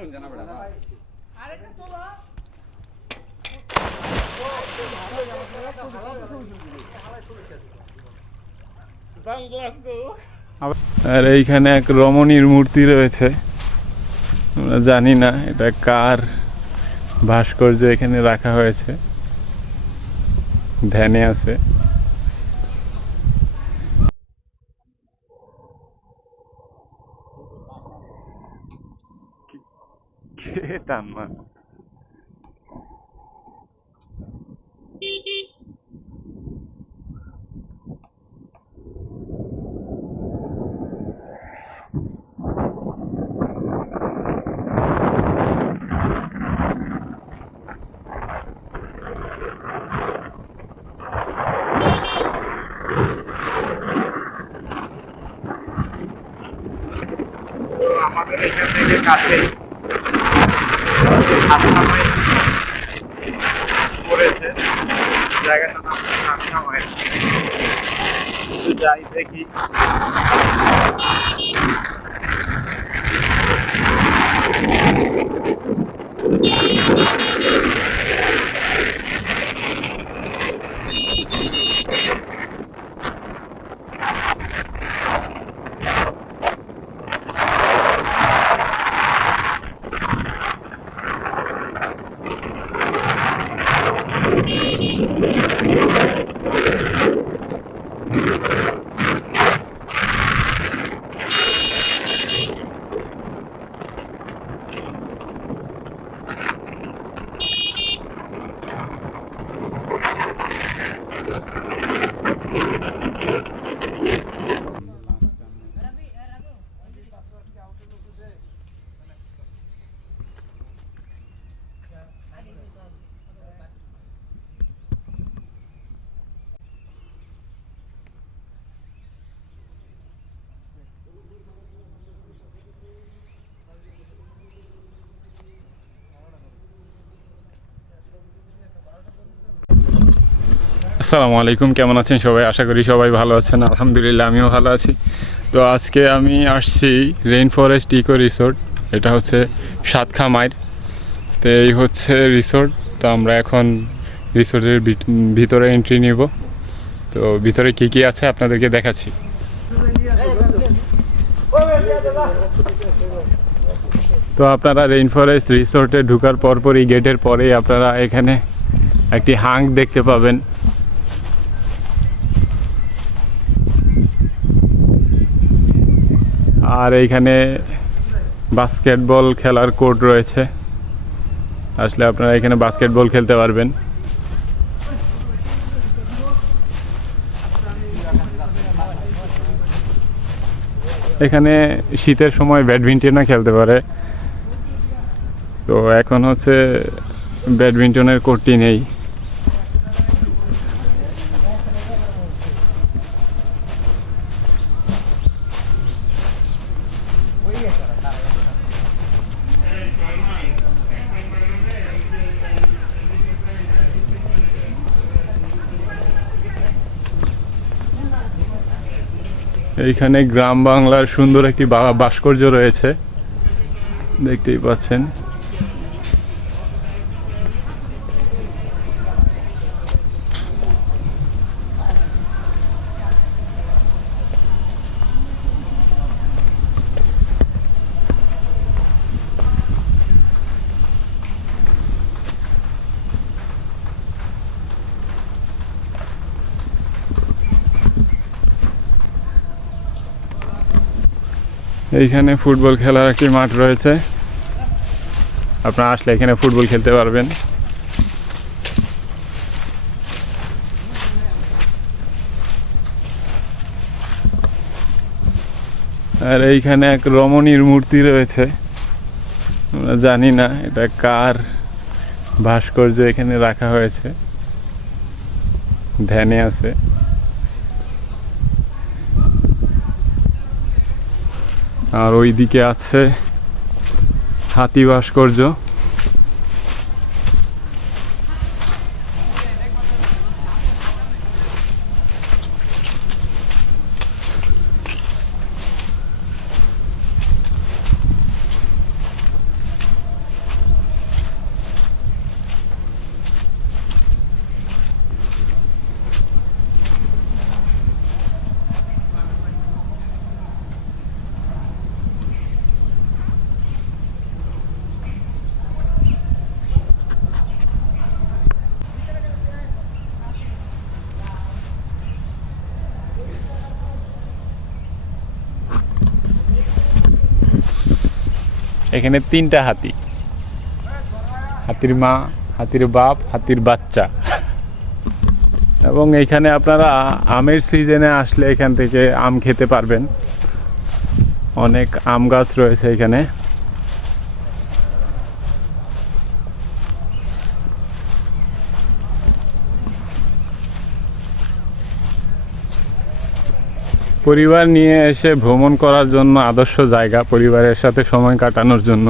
দারুণ জানা বেড়া আর এইখানে এক রমণীর মূর্তি রয়েছে। আমরা জানি না এটা কার ভাস্কর্য এখানে রাখা হয়েছে। ধ্যানে আছে। Gerçekten mi? Gracias. জায়গাটার নাম সাতখামাই একটু আসসালামু আলাইকুম, কেমন আছেন সবাই? আশা করি সবাই ভালো আছেন। আলহামদুলিল্লাহ, আমিও ভালো আছি। তো আজকে আমি আসছি রেইন ফরেস্ট ইকো রিসোর্ট এটা হচ্ছে সাতখামাইর তো এই হচ্ছে রিসোর্ট তো আমরা এখন রিসোর্টের ভিতরে এন্ট্রি নিব। তো ভিতরে কি কি আছে আপনাদেরকে দেখাচ্ছি। তো আপনারা রেইন ফরেস্ট রিসোর্টে ঢুকার পরপরই গেটের পরেই আপনারা এখানে একটি হাঁক দেখতে পাবেন। আর এইখানে বাস্কেটবল খেলার কোর্ট রয়েছে। আসলে আপনারা এখানে বাস্কেটবল খেলতে পারবেন। এখানে শীতের সময় ব্যাডমিন্টনও খেলতে পারে। তো এখন হচ্ছে ব্যাডমিন্টনের কোর্টটি নেই। এইখানে গ্রাম বাংলার সুন্দর একটি ভাস্কর্য রয়েছে। দেখতেই পাচ্ছেন। এইখানে ফুটবল খেলার একটি মাঠ রয়েছে। আপনারা আসলে এখানে ফুটবল খেলতে পারবেন। আর এইখানে এক রমণীর মূর্তি রয়েছে। আমরা জানি না এটা কার ভাস্কর্য এখানে রাখা হয়েছে। ধ্যানে আছে। আর ওই দিকে আছে হাতি ভাস্কর্য। এখানে তিনটা হাতি। হাতির মা, হাতির বাপ, হাতির বাচ্চা। এবং এখানে আপনারা আমের সিজনে আসলে এখান থেকে আম খেতে পারবেন। অনেক আম গাছ রয়েছে এখানে। পরিবার নিয়ে এসে ভ্রমণ করার জন্য আদর্শ জায়গা পরিবারের সাথে সময় কাটানোর জন্য।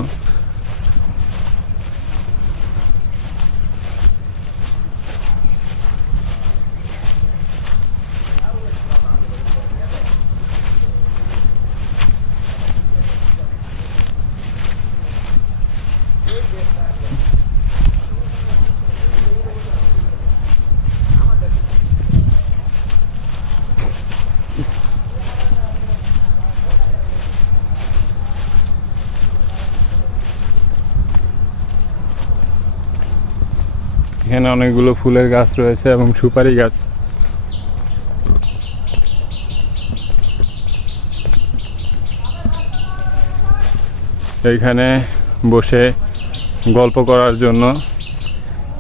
এখানে অনেকগুলো ফুলের গাছ রয়েছে এবং সুপারি গাছ। এইখানে বসে গল্প করার জন্য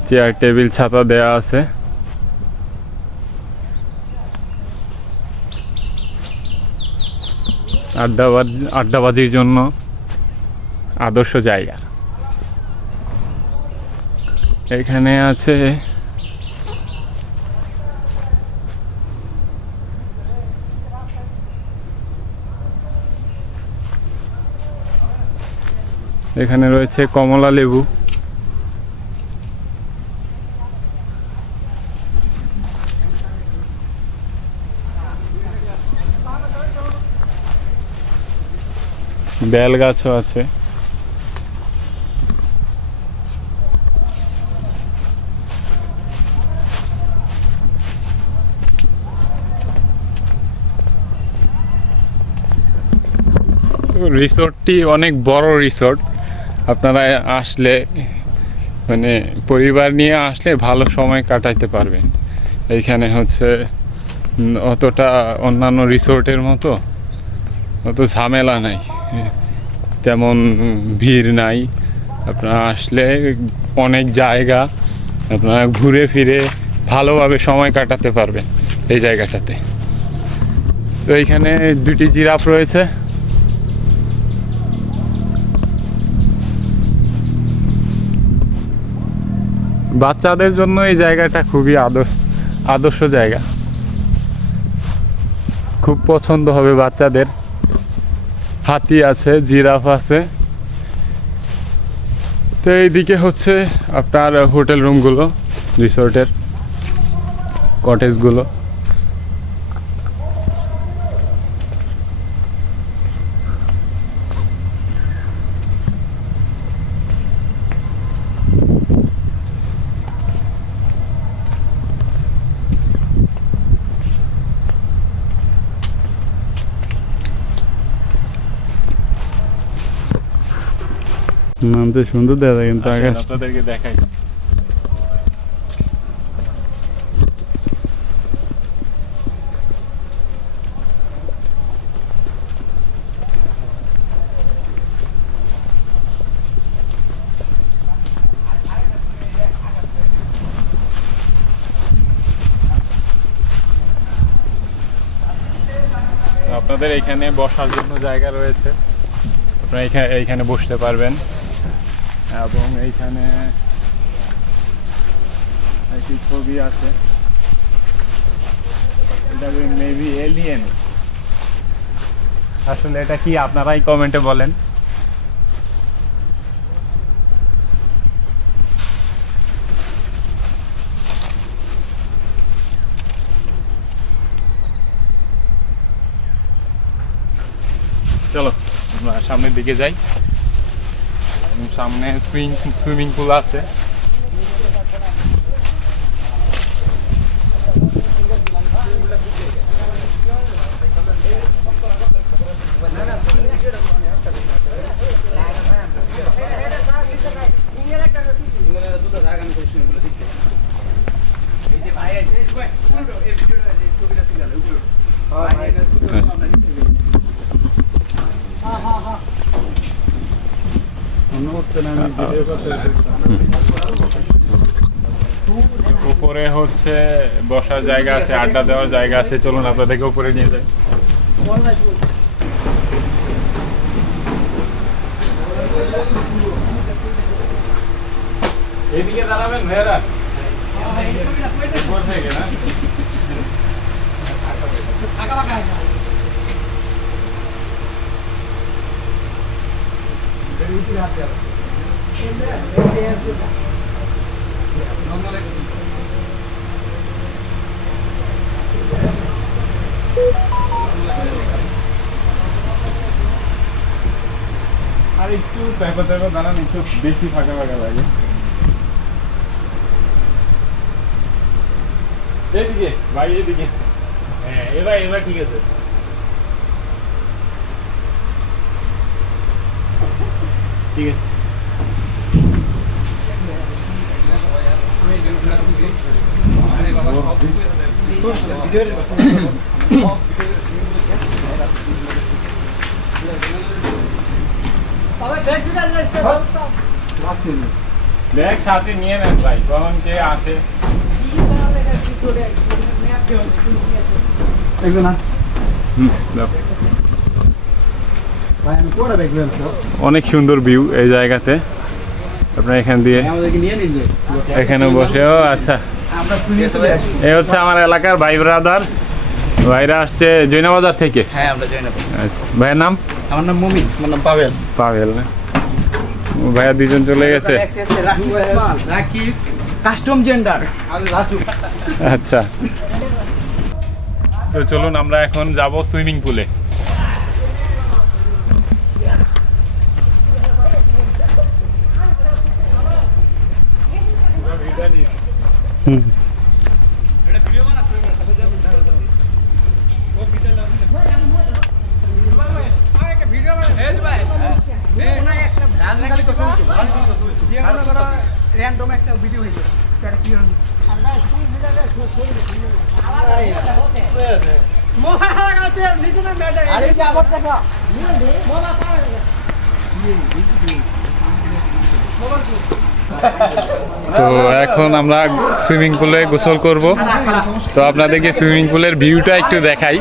চেয়ার, টেবিল, ছাতা দেয়া আছে। আড্ডাবাজ, আড্ডাবাজির জন্য আদর্শ জায়গা। এখানে আছে এখানে রয়েছে কমলা লেবু। বেল গাছও আছে। রিসোর্টটি অনেক বড় রিসোর্ট। আপনারা আসলে মানে পরিবার নিয়ে আসলে ভালো সময় কাটাইতে পারবেন। এইখানে হচ্ছে অতটা অন্যান্য রিসোর্টের মতো, অত ঝামেলা নাই। তেমন ভিড় নাই। আপনারা আসলে অনেক জায়গা, আপনারা ঘুরে ফিরে ভালোভাবে সময় কাটাতে পারবেন এই জায়গাটাতে। তো এইখানে দুটি জিরাফ রয়েছে। বাচ্চাদের জন্য এই জায়গাটা খুবই আদর্শ আদর্শ জায়গা। খুব পছন্দ হবে বাচ্চাদের। হাতি আছে, জিরাফ আছে। তো এইদিকে হচ্ছে আপনার হোটেল রুমগুলো, রিসোর্টের, কটেজগুলো। নামতে সুন্দর দেখা যায় কিন্তু আকাশ। আপনাদেরকে দেখাই। আপনাদের এখানে বসার জন্য জায়গা রয়েছে। আপনারা এখানে এইখানে বসতে পারবেন। এবং এইখানে একটি ছবি আছে। এটা মেবি এলিয়েন আসলে এটা কি আপনারাই কমেন্টে বলেন? চলো সামনের দিকে যাই। সামনে সুইমিং সুইমিং পুল আছে হ্যাঁ হ্যাঁ হ্যাঁ উপরে হচ্ছে বসার জায়গা আছে, আড্ডা দেওয়ার জায়গা আছে, চলুন আপনাদেরকে উপরে নিয়ে যাই। এদিকে দাঁড়াবেন ভাইয়ারা? থেকে, না? আর একটু চাইপা চাইপা দাঁড়ান, একটু বেশি ফাঁকা ফাঁকা লাগে। এদিকে ভাই এদিকে হ্যাঁ এবার এবার ঠিক আছে। ঠিক আছে ব্যাগ সাথে নিয়ে নেন ভাই কখন কে আছে একজন না হুম দাও। ভাই আমি কোটা দেখবেন তো অনেক সুন্দর ভিউ এই জায়গাতে। আপনার এখান দিয়ে এখানে বসে নিন যে। এখানে বসেও আচ্ছা। এই হচ্ছে আমার এলাকার ভাই ব্রাদার ভাইরা আসছে জৈনাবাজার থেকে। হ্যাঁ আমরা আচ্ছা ভাইয়ের নাম? আমার নাম মুমিন আমার নাম পাবেল পাভেল না? ভাইয়া দুজন চলে গেছে। কাস্টম জেন্ডার আচ্ছা। তো চলুন আমরা এখন যাব সুইমিং পুলে। তো এখন আমরা সুইমিং পুলে গোসল করব। তো আপনাদেরকে সুইমিং পুলের ভিউটা একটু দেখাই।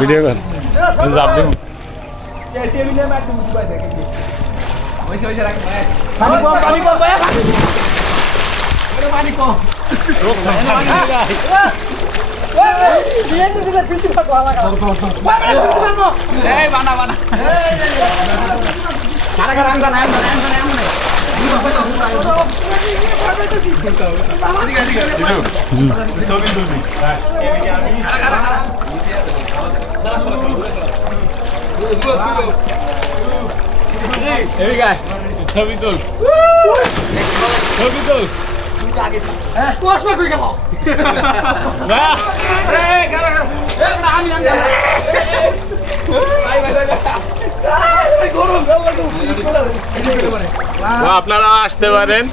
ভিডিও কর যাব দিন বানা বানা ছবি তুল ছবি তুল কসমা কই আপনারা আসতে পারেন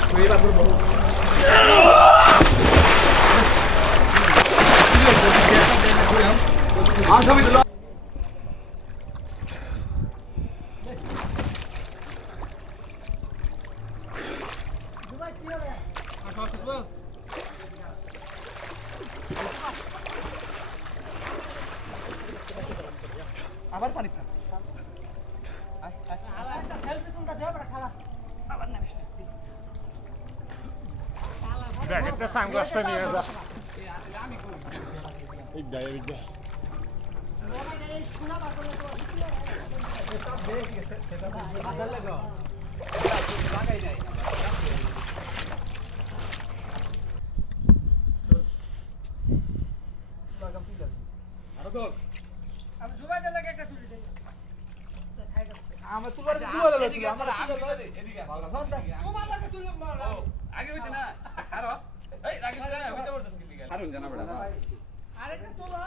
পানি দেখ একটা সানগ্লাসটা নিয়ে যা এই দা এই দা আমি জুবাইদের লাগে আমার আমার আমি এদিকে তোমার লাগে তুলে আগে হইতে না আরও এই রাখি না হইতে পারছস কি লিগা হারুন জানা বড়া আরেকটা তোলা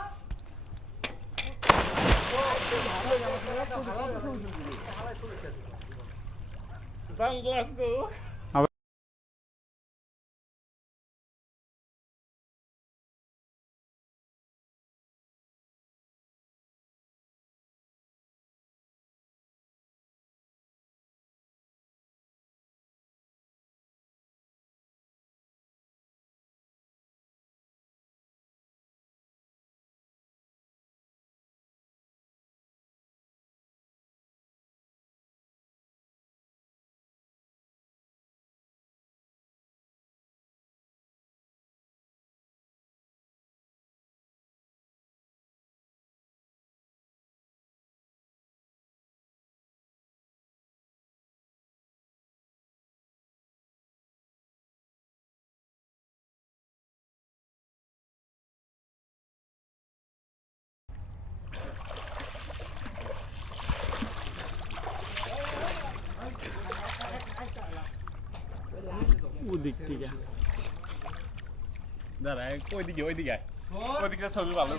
সানগ্লাস তো। দিক থেকে। দাঁড়া এক ওইদিকে ওইদিকে। ওইদিকে ছবি ভালো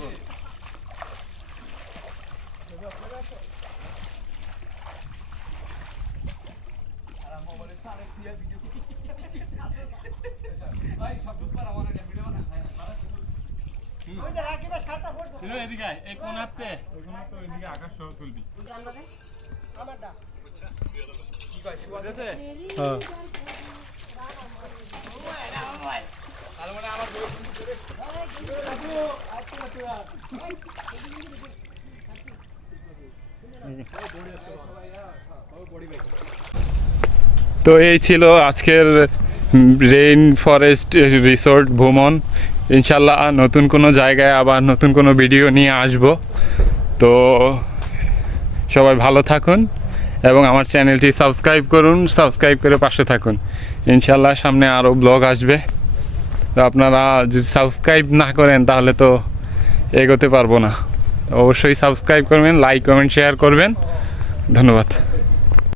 এদিকে এই কোন হাতে ওইদিকে আকাশ সহ তুলবি আমারটা ঠিক আছে। হ্যাঁ। তো এই ছিল আজকের রেইন ফরেস্ট রিসোর্ট ভ্রমণ। ইনশাল্লাহ নতুন কোনো জায়গায় আবার নতুন কোনো ভিডিও নিয়ে আসব। তো সবাই ভালো থাকুন। এবং আমার চ্যানেলটি সাবস্ক্রাইব করুন, সাবস্ক্রাইব করে পাশে থাকুন। ইনশাল্লাহ সামনে আরও ব্লগ আসবে। তো আপনারা যদি সাবস্ক্রাইব না করেন, তাহলে তো এগোতে পারব না। অবশ্যই সাবস্ক্রাইব করবেন, লাইক, কমেন্ট, শেয়ার করবেন। ধন্যবাদ।